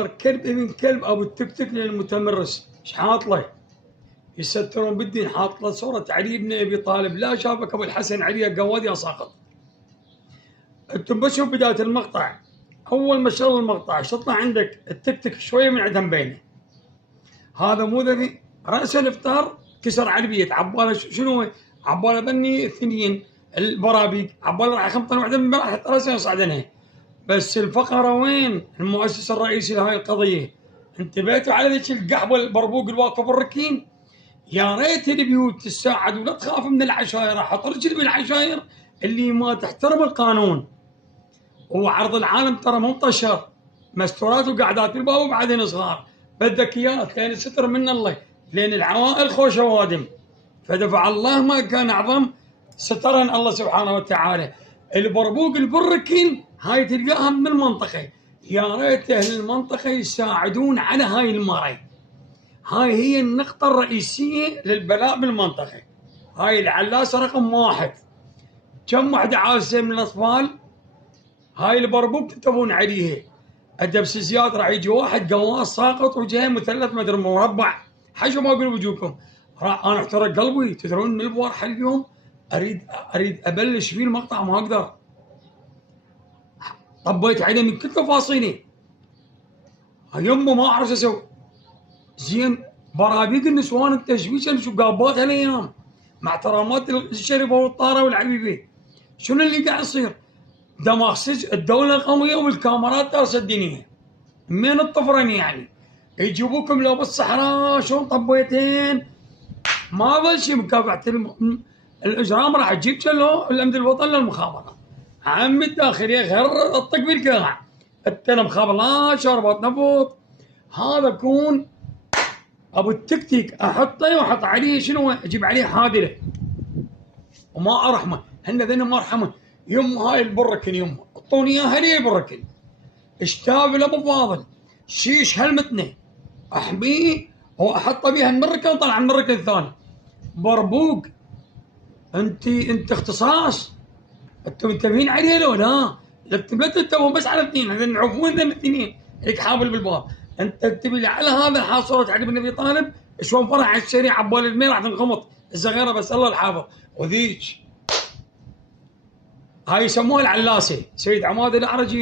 اكبر كلب ابن كلب ابو التكتك للمتمرس، ايش حاط له؟ يسترون بالدين، حاط له صوره علي بن ابي طالب، لا شافك ابو الحسن علي قواد يا ساقط. انتم بشوف بدايه المقطع، اول ما شغل المقطع تطلع عندك التكتك شويه من عدم بينه. هذا مو ذبي راس الافطار كسر على البيت، عباله شنو؟ عباله بني اثنين البرابيق، عباله راح يخمطن واحده من راح راسه يصعدنها. بس الفقره وين؟ المؤسس الرئيسي لهاي القضيه. انتبهتوا على ذيك القحبه البربوق الواقفه بالركين؟ يا ريت البيوت تساعد ولا تخاف من العشاير، راح ترجل من العشاير اللي ما تحترم القانون. وعرض العالم ترى مو مطشر، مستورات وقعدات بالباب وبعدين صغار، بدك اياه لين الستر من الله، لين العوائل خوش وادم. فدفع الله ما كان اعظم سترن الله سبحانه وتعالى. البربوق البركين هاي تلقاها من المنطقه، يا ريت اهل المنطقه يساعدون على هاي المرض. هاي هي النقطه الرئيسيه للبلاء بالمنطقه. هاي العلاسه رقم واحد. كم وحده عاسه من الاطفال؟ هاي البربوق تنتبهون عليها. الدبس زياد راح يجي واحد قواص ساقط وجهه مثلث مدري مربع، حشو ما اقول وجوهكم. انا احترق قلبي، تدرون من البارحه اليوم اريد ابلش فيه المقطع ما اقدر. طبيت عليه من كل تفاصيله. يمه ما اعرف اسوي. زين برابيق النسوان التشويش شو قابات هالايام، مع احترامات الشريفه والطاره والعبيبه. شنو اللي قاعد يصير؟ دماغ الدوله القوميه والكاميرات دارسه الدنيا. من الطفرين يعني يجيبوكم لو بالصحراء شلون طبيتين، ما ظل شيء. مكافحه الاجرام راح تجيب شلو الامن الوطني للمخابرات، عم الداخليه غير الطق بالكاع، انت المخابرات شربت نفط. هذا كون ابو التكتيك احطه واحط عليه شنو؟ اجيب عليه حادله وما ارحمه. هن ذن ما ارحمه. يم هاي البركن، يم اعطوني اياها لي البركن. اشتاب لابو فاضل شيش هالمتنه احميه واحطه بيها من الركن وطلع من الركن الثاني. بربوق انت اختصاص، انتم منتبهين عليه لو لا؟ انتم لا تنتبهون بس على اثنين، هذول نعوفون ذن الاثنين هيك حابل بالباب. انت تبي على هذا حاصرت علي بن ابي طالب شلون فرح على السريع عبال المي راح تنخمط الصغيره بس الله الحافظ. وذيك هاي يسموها العلاسه، سيد عماد الاعرجي.